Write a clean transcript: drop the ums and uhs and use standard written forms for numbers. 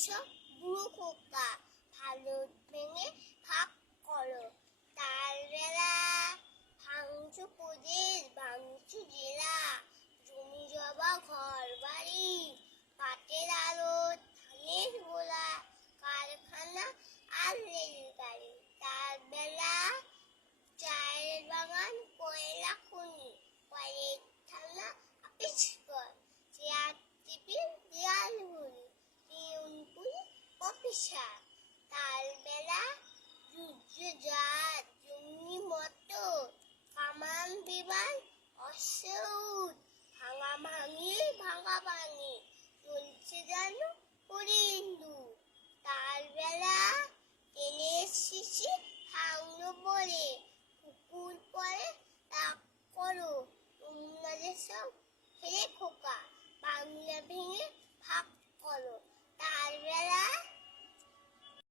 যেসব বুড়ো খোকা ভালো ভেঙে ভাগ করো। তার বেলা ভাঙচু প্রদেশ ভাঙচু জেলা, জমি জমা ঘর বাড়ি, পাটের আলো ধানের গোলা, কারখানা আর রেলগাড়ি। তার বেলা চায়ের বাগান কয়লা খনি, কলেজ থানা আপিস ঘর, চেয়ার টেবিল দেয়াল ঘড়ি, পিয়ন পুলিশ অফিসার। তার বেলা যুদ্ধ জাহাজ জঙ্গি মোটর, কামান বিমান অস্ত্র, ভাঙা ভাঙি ভাঙা ভাঙি চলছে যেন হরিন্দু। তার বেলা ট্রেনের শিশি ভাঙলো বলে পুকুর পরে রাগ করো। তোমরা যেসব হেরে খোকা বাংলা ভেঙে ভাগ করো। তার বেলা